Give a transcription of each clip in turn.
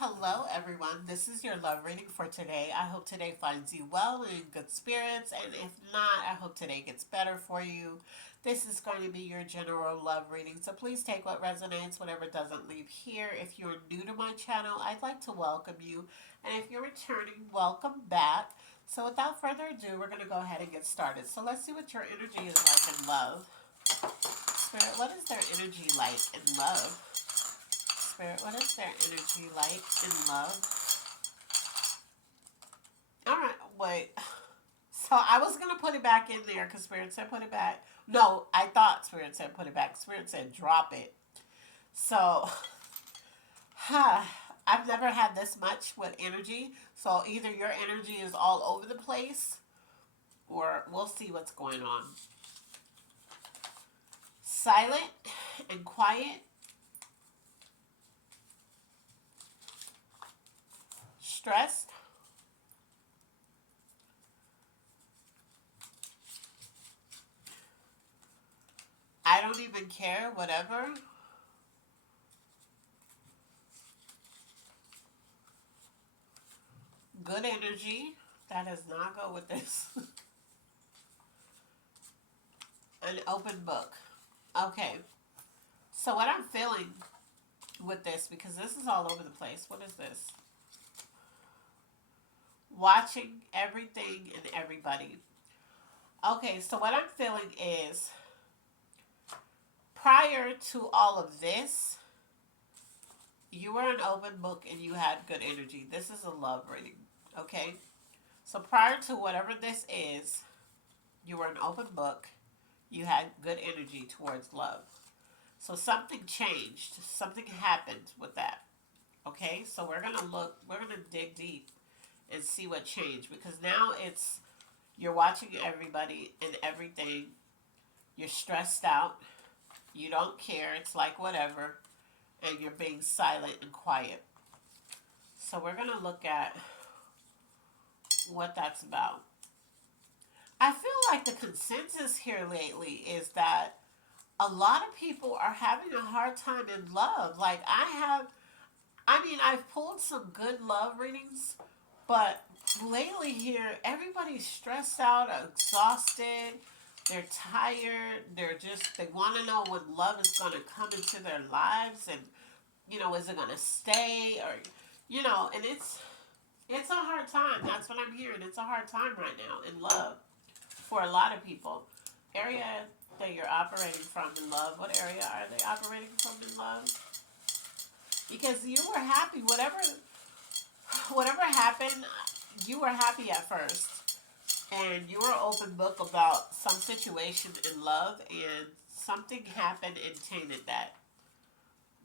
Hello, everyone. This is your love reading for today. I hope today finds you well and in good spirits, and if not, I hope today gets better for you. This is going to be your general love reading, so please take what resonates, whatever doesn't leave here. If you're new to my channel, I'd like to welcome you, and if you're returning, welcome back. So, without further ado, we're going to go ahead and get started. So, let's see what your energy is like in love. Spirit, what is their energy like in love? Spirit, what is their energy like in love? Alright, wait. So I was going to put it back in there because Spirit said put it back. No, I thought Spirit said put it back. Spirit said drop it. So, I've never had this much with energy. So either your energy is all over the place or we'll see what's going on. Silent and quiet. Stressed. I don't even care, whatever. Good energy. That does not go with this. An open book. Okay. So what I'm feeling with this, because this is all over the place. What is this? Watching everything and everybody. Okay, so what I'm feeling is prior to all of this, you were an open book and you had good energy. This is a love reading. Okay? So prior to whatever this is, you were an open book. You had good energy towards love. So something changed. Something happened with that. Okay? So we're going to we're going to dig deep and see what changed because now it's you're watching everybody and everything. You're stressed out. You don't care. It's like whatever. And you're being silent and quiet. So we're going to look at what that's about. I feel like the consensus here lately is that a lot of people are having a hard time in love. Like I've pulled some good love readings, but lately here, everybody's stressed out, exhausted, they're tired, they want to know when love is going to come into their lives and, is it going to stay or, and it's a hard time. That's what I'm hearing. It's a hard time right now in love for a lot of people. Area that you're operating from in love, what area are they operating from in love? Because you were happy, whatever happened, you were happy at first. And you were open book about some situation in love and something happened and tainted that.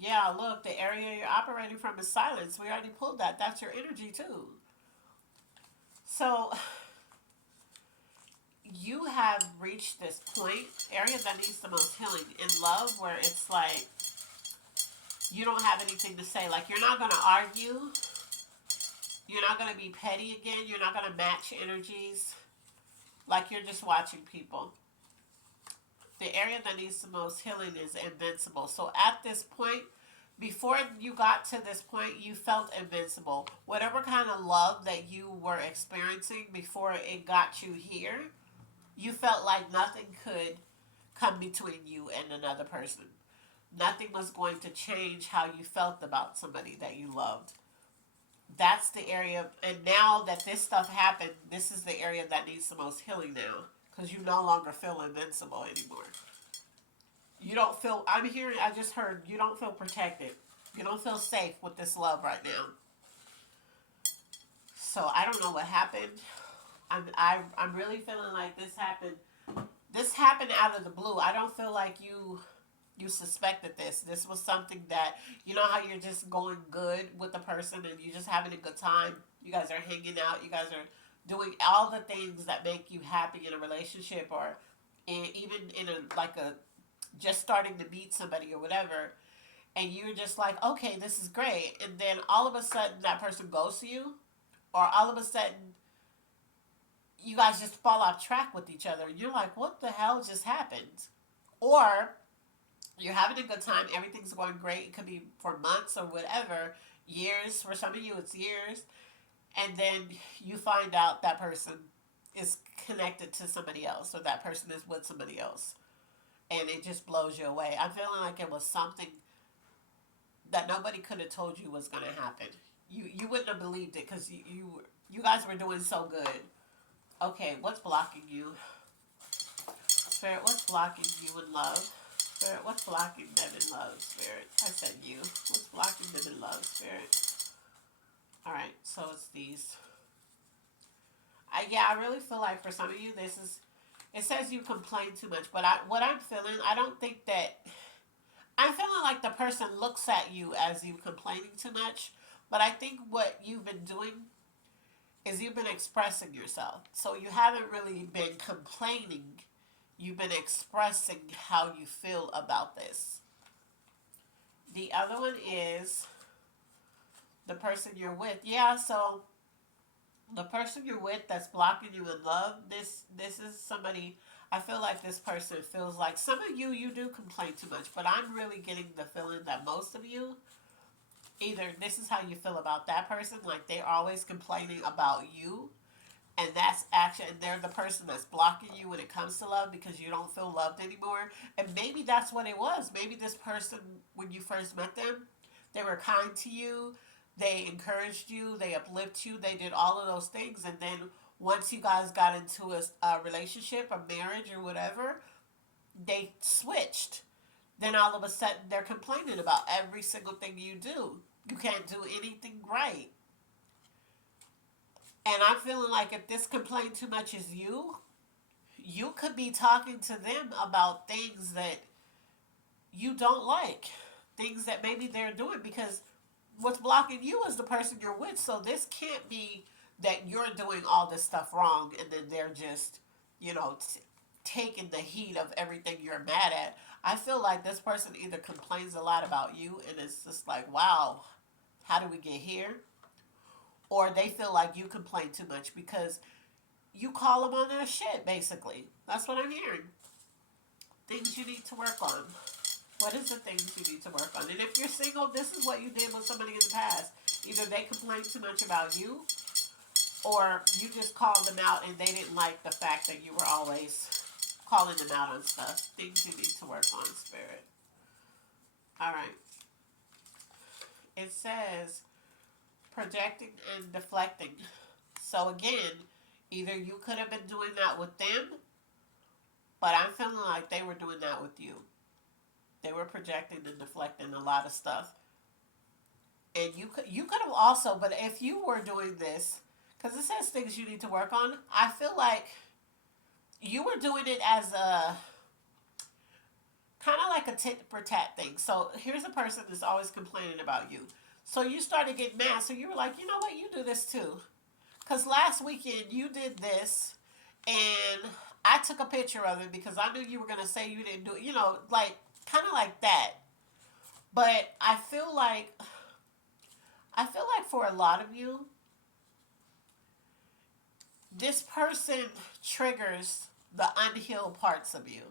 Yeah, look, the area you're operating from is silence. We already pulled that. That's your energy too. So you have reached this point, area that needs the most healing in love, where it's like you don't have anything to say. Like you're not going to argue. You're not going to be petty again. You're not going to match energies. Like you're just watching people. The area that needs the most healing is invincible. So at this point, before you got to this point, you felt invincible. Whatever kind of love that you were experiencing before it got you here, you felt like nothing could come between you and another person. Nothing was going to change how you felt about somebody that you loved. That's the area, and now that this stuff happened, this is the area that needs the most healing now because you no longer feel invincible anymore. You don't feel, I just heard, you don't feel protected. You don't feel safe with this love right now. So I don't know what happened. I'm really feeling like this happened. This happened out of the blue. I don't feel like you suspected this. This was something that, you know how you're just going good with the person and you're just having a good time. You guys are hanging out. You guys are doing all the things that make you happy in a relationship or even in a just starting to meet somebody or whatever. And you're just like, okay, this is great. And then all of a sudden that person goes to you, or all of a sudden you guys just fall off track with each other. You're like, what the hell just happened? Or you're having a good time, everything's going great. It could be for months or whatever. years. For some of you, it's years. And then you find out that person is connected to somebody else, or that person is with somebody else. And it just blows you away. I'm feeling like it was something that nobody could have told you was going to happen. You wouldn't have believed it because you guys were doing so good. Okay, what's blocking you? Spirit, what's blocking you in love? Spirit, what's blocking them in love? Spirit, I said you. What's blocking them in love? Spirit. Alright, so it's these. Yeah, I really feel like for some of you, this is, it says you complain too much, but what I'm feeling, I don't think that, I'm feeling like the person looks at you as you complaining too much, but I think what you've been doing is you've been expressing yourself. So you haven't really been complaining, you've been expressing how you feel about this. The other one is the person you're with. Yeah, so the person you're with that's blocking you in love, this is somebody, I feel like this person feels like, some of you do complain too much, but I'm really getting the feeling that most of you, either this is how you feel about that person, like they're always complaining about you, and that's actually, and they're the person that's blocking you when it comes to love because you don't feel loved anymore. And maybe that's what it was. Maybe this person, when you first met them, they were kind to you, they encouraged you, they uplift you, they did all of those things, and then once you guys got into a relationship, a marriage, or whatever, they switched. Then all of a sudden they're complaining about every single thing you do. You can't do anything right. And I'm feeling like if this complaint too much is you could be talking to them about things that you don't like, things that maybe they're doing, because what's blocking you is the person you're with. So this can't be that you're doing all this stuff wrong and then they're just, taking the heat of everything you're mad at. I feel like this person either complains a lot about you and it's just like, wow, how do we get here? Or they feel like you complain too much because you call them on their shit, basically. That's what I'm hearing. Things you need to work on. What is the things you need to work on? And if you're single, this is what you did with somebody in the past. Either they complained too much about you, or you just called them out and they didn't like the fact that you were always calling them out on stuff. Things you need to work on, Spirit. Alright. It says projecting and deflecting. So again, either you could have been doing that with them, but I'm feeling like they were doing that with you. They were projecting and deflecting a lot of stuff. And you could have also, but if you were doing this, because it says things you need to work on, I feel like you were doing it as a kind of like a tit for tat thing. So here's a person that's always complaining about you. So you started getting mad. So you were like, you know what, you do this too. Because last weekend you did this, and I took a picture of it because I knew you were going to say you didn't do it. Like kind of like that. But I feel like for a lot of you, this person triggers the unhealed parts of you.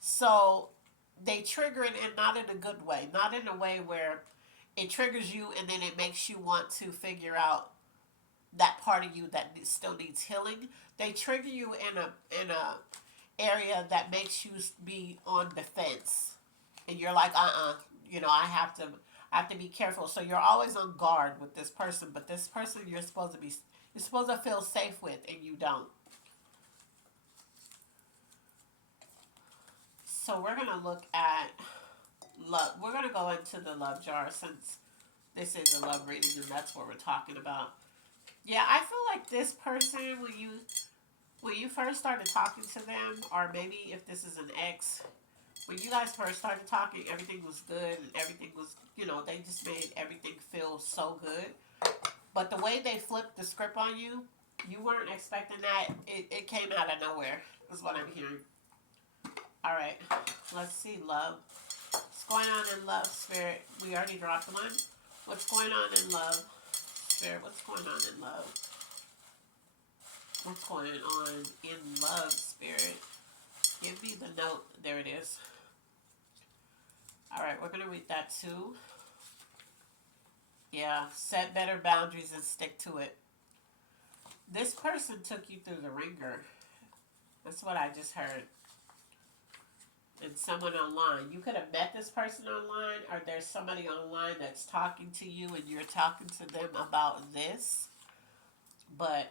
So they trigger it, and not in a good way, not in a way where it triggers you and then it makes you want to figure out that part of you that still needs healing. They trigger you in a area that makes you be on defense, and you're like, I have to be careful. So you're always on guard with this person, but this person you're supposed to feel safe with, and you don't. So we're gonna look at love. We're gonna go into the love jar since this is a love reading, and that's what we're talking about. Yeah, I feel like this person, when you first started talking to them, or maybe if this is an ex, when you guys first started talking, everything was good and everything was, they just made everything feel so good. But the way they flipped the script on you, you weren't expecting that. It came out of nowhere, is what I'm hearing. All right, let's see, love. What's going on in love, Spirit? We already dropped one. What's going on in love, Spirit? What's going on in love? What's going on in love, Spirit? Give me the note. There it is. All right, we're going to read that too. Yeah, set better boundaries and stick to it. This person took you through the ringer. That's what I just heard. And someone online. You could have met this person online, or there's somebody online that's talking to you and you're talking to them about this. But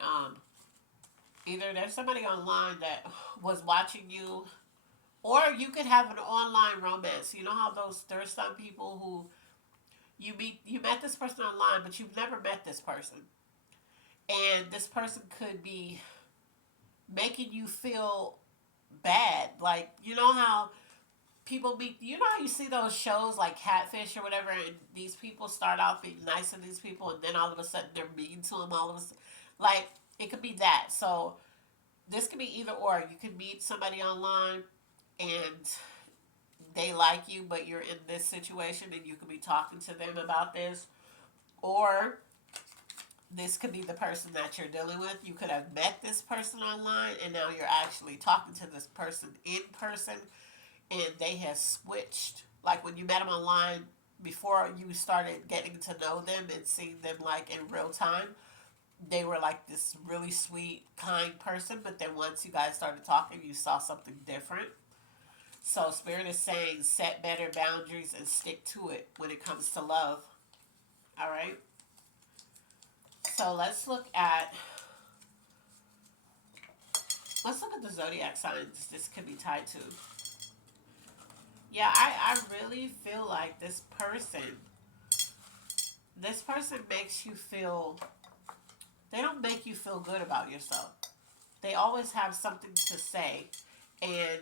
either there's somebody online that was watching you, or you could have an online romance. You know how there's some people who you met this person online, but you've never met this person. And this person could be making you feel bad. Like, you know how people be, you know how you see those shows like Catfish or whatever, and these people start out being nice to these people, and then all of a sudden they're mean to them. All of a sudden, like it could be that. So this could be either or. You could meet somebody online and they like you, but you're in this situation, and you could be talking to them about this, or this could be the person that you're dealing with. You could have met this person online, and now you're actually talking to this person in person, and they have switched. Like when you met them online, before you started getting to know them and seeing them like in real time, they were like this really sweet, kind person. But then once you guys started talking, you saw something different. So Spirit is saying set better boundaries and stick to it when it comes to love. All right. So let's look at the zodiac signs this could be tied to. Yeah, I really feel like this person makes you feel, they don't make you feel good about yourself. They always have something to say. And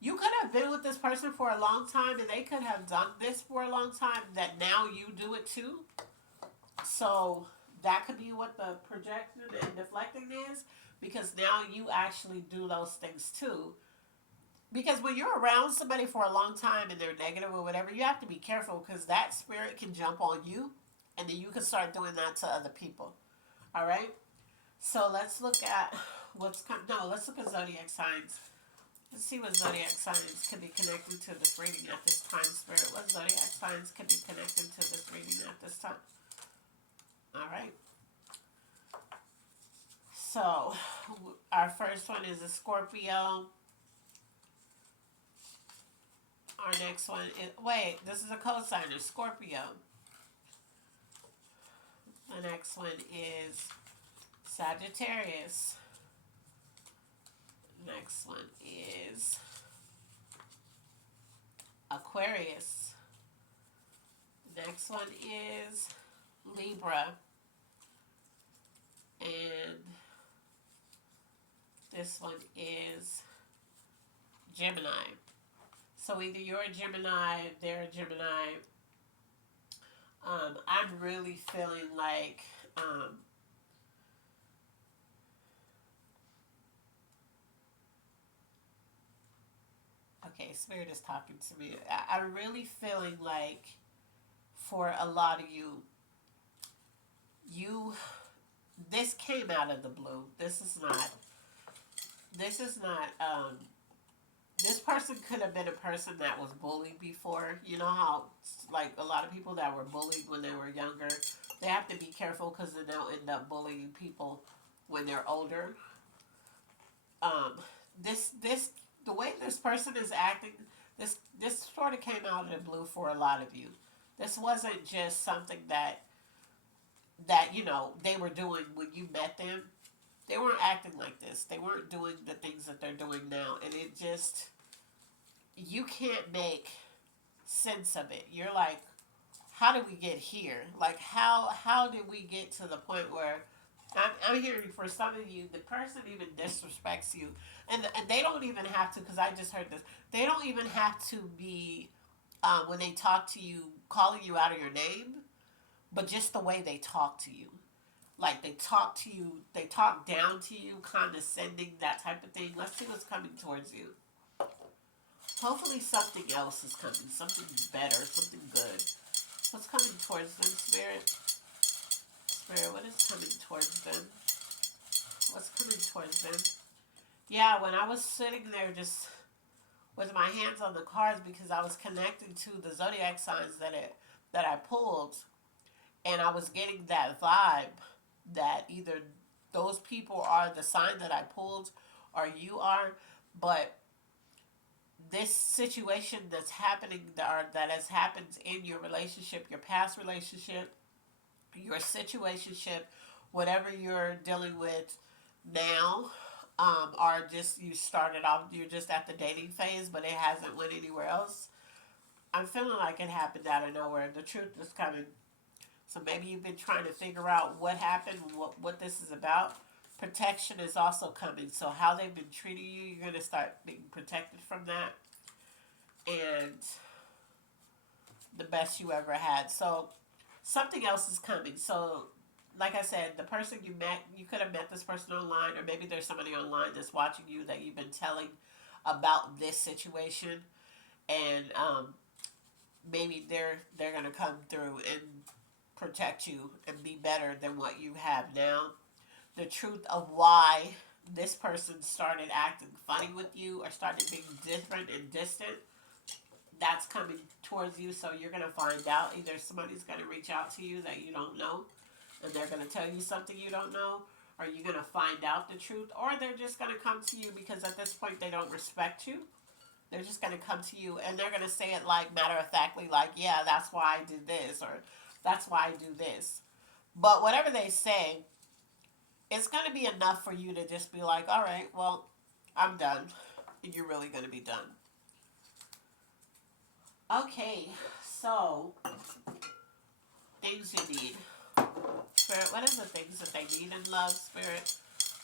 you could have been with this person for a long time, and they could have done this for a long time, that now you do it too. So that could be what the projection and deflecting is, because now you actually do those things too. Because when you're around somebody for a long time and they're negative or whatever, you have to be careful, because that spirit can jump on you, and then you can start doing that to other people. All right. So let's look at no. Let's look at zodiac signs. Let's see what zodiac signs can be connected to this reading at this time, Spirit. What zodiac signs can be connected to this reading at this time? All right. So our first one is a Scorpio. Our next one is, wait, this is a cosigner, Scorpio. The next one is Sagittarius. Next one is Aquarius. Next one is Libra. And this one is Gemini. So either you're a Gemini, they're a Gemini. I'm really feeling like okay, Spirit is talking to me. I'm really feeling like for a lot of you, you this came out of the blue. This is not this person could have been a person that was bullied before. You know how, like, a lot of people that were bullied when they were younger, they have to be careful, because then they'll end up bullying people when they're older. Um, this the way this person is acting, this sort of came out of the blue for a lot of you. This wasn't just something that they were doing when you met them. They weren't acting like this. They weren't doing the things that they're doing now, and it just, you can't make sense of it. You're like, how did we get here? Like, how did we get to the point where I'm hearing, for some of you, the person even disrespects you, and they don't even have to, because I just heard this. They don't even have to be when they talk to you, calling you out of your name, but just the way they talk to you. Like, they talk to you, they talk down to you, condescending, that type of thing. Let's see what's coming towards you. Hopefully something else is coming, something better, something good. What's coming towards them, Spirit? Spirit, what is coming towards them? What's coming towards them? Yeah, when I was sitting there just with my hands on the cards, because I was connecting to the zodiac signs that I pulled, And I was getting that vibe that either those people are the sign that I pulled or you are. But this situation that's happening, that has happened in your relationship, your past relationship, your situationship, whatever you're dealing with now, or just you started off, you're just at the dating phase, but it hasn't went anywhere else. I'm feeling like it happened out of nowhere. The truth is coming. So maybe you've been trying to figure out what happened, what this is about. Protection is also coming. So how they've been treating you, you're going to start being protected from that. And the best you ever had. So something else is coming. So like I said, the person you met, you could have met this person online, or maybe there's somebody online that's watching you that you've been telling about this situation, and maybe they're gonna come through and protect you and be better than what you have now. The truth of why this person started acting funny with you or started being different and distant, that's coming towards you. So you're gonna find out. Either somebody's gonna reach out to you that you don't know, and they're gonna tell you something you don't know, or you're gonna find out the truth, or they're just gonna come to you because at this point they don't respect you. They're just gonna come to you and they're gonna say it like matter of factly, like, yeah, that's why I did this, or that's why I do this. But whatever they say, it's gonna be enough for you to just be like, all right, well, I'm done. And you're really gonna be done. Okay, so things you need. Spirit, what is the things that they need in love, Spirit?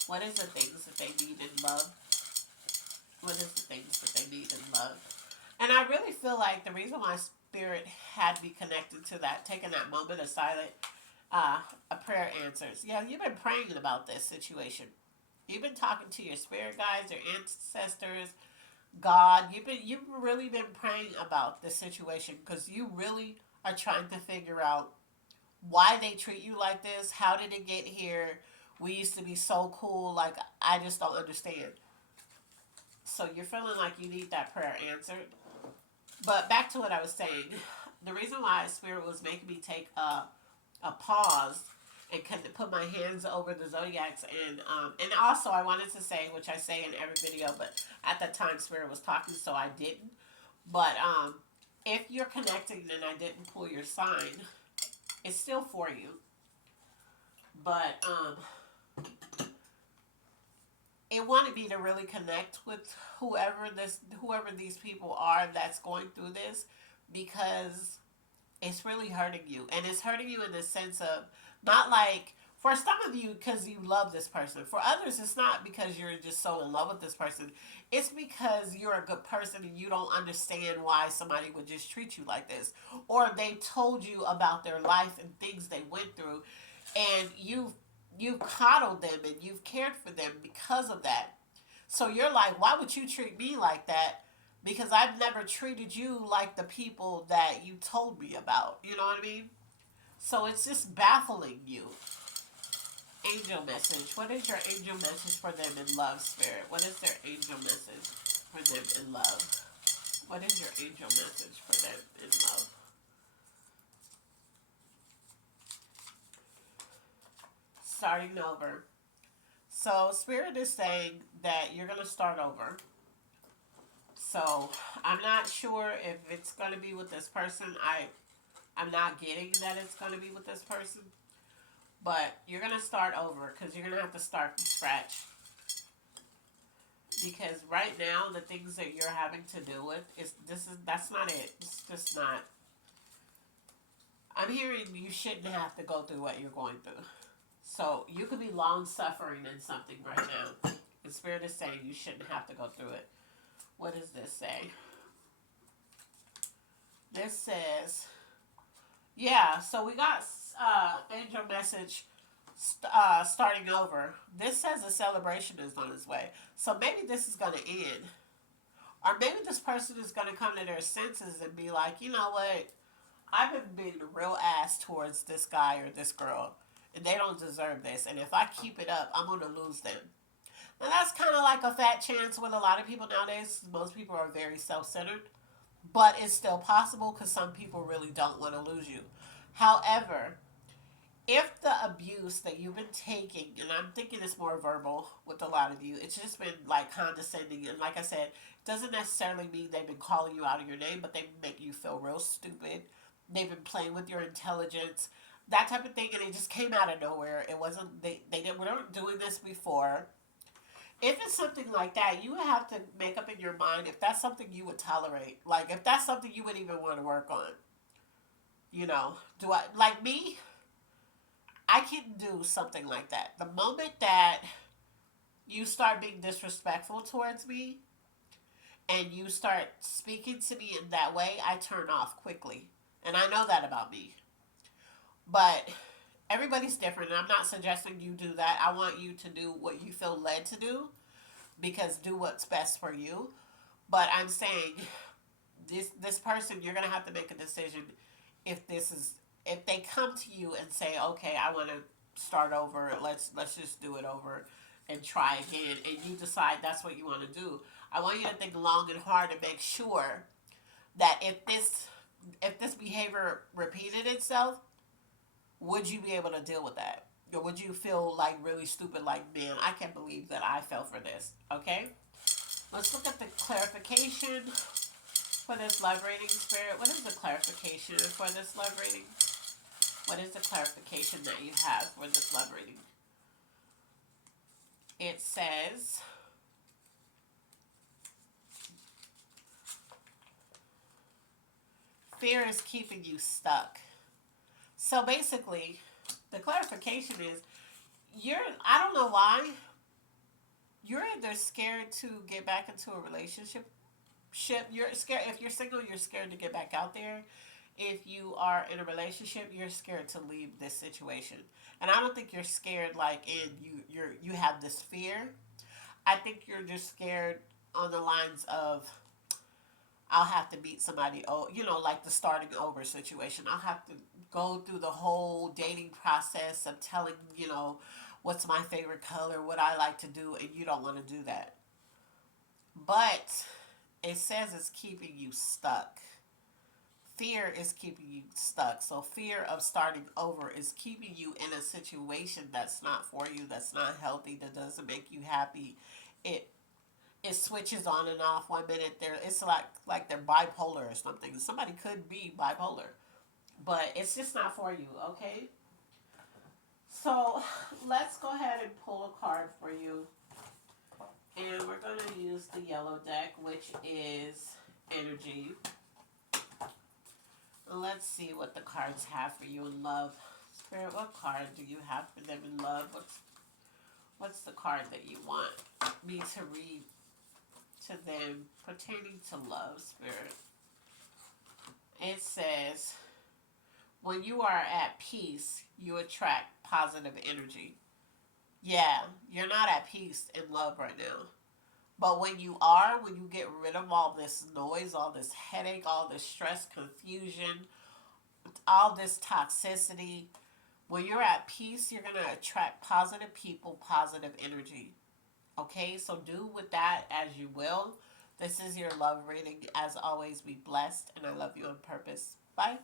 What is the things that they need in love? What is the things that they need in love? And I really feel like the reason why Spirit had me connected to that, taking that moment of silence, a prayer answers. Yeah, you've been praying about this situation. You've been talking to your spirit guides, your ancestors, God. You've really been praying about this situation because you really are trying to figure out why they treat you like this. How did it get here? We used to be so cool. Like, I just don't understand. So you're feeling like you need that prayer answered. But back to what I was saying. The reason why Spirit was making me take a pause and kind of put my hands over the zodiacs, and also I wanted to say, which I say in every video, but at that time Spirit was talking, so I didn't. But if you're connecting and I didn't pull your sign, it's still for you. But it wanted me to really connect with whoever these people are that's going through this, because it's really hurting you, and it's hurting you in the sense of, not like, for some of you because you love this person. For others, it's not because you're just so in love with this person. It's because you're a good person and you don't understand why somebody would just treat you like this, or they told you about their life and things they went through, and you've coddled them and you've cared for them because of that. So you're like, why would you treat me like that? Because I've never treated you like the people that you told me about. You know what I mean? So it's just baffling you. Angel message. What is your angel message for them in love, Spirit? What is their angel message for them in love? What is your angel message for them in love? Starting over. So Spirit is saying that you're going to start over. So I'm not sure if it's going to be with this person. I'm not getting that it's going to be with this person. But you're going to start over because you're going to have to start from scratch. Because right now, the things that you're having to deal with, that's not it. It's just not. I'm hearing you shouldn't have to go through what you're going through. So you could be long suffering in something right now. The Spirit is saying you shouldn't have to go through it. What does this say? This says, yeah, so we got angel message starting over. This says a celebration is on its way. So maybe this is going to end. Or maybe this person is going to come to their senses and be like, you know what? I've been being a real ass towards this guy or this girl, and they don't deserve this. And if I keep it up, I'm going to lose them. Now, that's kind of like a fat chance with a lot of people nowadays. Most people are very self-centered. But it's still possible because some people really don't want to lose you. However, if the abuse that you've been taking, and I'm thinking it's more verbal with a lot of you, it's just been like condescending. And like I said, doesn't necessarily mean they've been calling you out of your name, but they make you feel real stupid. They've been playing with your intelligence, that type of thing, and it just came out of nowhere. It wasn't they didn't we weren't doing this before. If it's something like that, you would have to make up in your mind if that's something you would tolerate. Like if that's something you would even want to work on. Do I like me? I can do something like that. The moment that you start being disrespectful towards me and you start speaking to me in that way, I turn off quickly. And I know that about me. But everybody's different, and I'm not suggesting you do that. I want you to do what you feel led to do because do what's best for you. But I'm saying this person, you're gonna have to make a decision if this is if they come to you and say, okay, I want to start over. Let's just do it over and try again, and you decide that's what you want to do. I want you to think long and hard to make sure that if this behavior repeated itself, would you be able to deal with that? Or would you feel like really stupid, like, man, I can't believe that I fell for this? Okay? Let's look at the clarification for this love reading, Spirit. What is the clarification for this love reading? What is the clarification that you have for this love reading? It says, fear is keeping you stuck. So basically, the clarification is, I don't know why, you're either scared to get back into a relationship. You're scared. If you're single, you're scared to get back out there. If you are in a relationship, you're scared to leave this situation. And I don't think you're scared like in you have this fear. I think you're just scared on the lines of, I'll have to meet somebody, like the starting over situation. I'll have to go through the whole dating process of telling, what's my favorite color, what I like to do, and you don't want to do that. But it says it's keeping you stuck. Fear is keeping you stuck. So fear of starting over is keeping you in a situation that's not for you, that's not healthy, that doesn't make you happy. It it switches on and off. One minute it's like they're bipolar or something. Somebody could be bipolar, but it's just not for you. Okay. So let's go ahead and pull a card for you, and we're going to use the yellow deck, which is energy. Let's see what the cards have for you in love. Spirit, what card do you have for them in love? What's the card that you want me to read to them pertaining to love, Spirit? It says, when you are at peace, you attract positive energy. Yeah, you're not at peace in love right now. But when you get rid of all this noise, all this headache, all this stress, confusion, all this toxicity, when you're at peace, you're going to attract positive people, positive energy. Okay, so do with that as you will. This is your love reading. As always, be blessed, and I love you on purpose. Bye.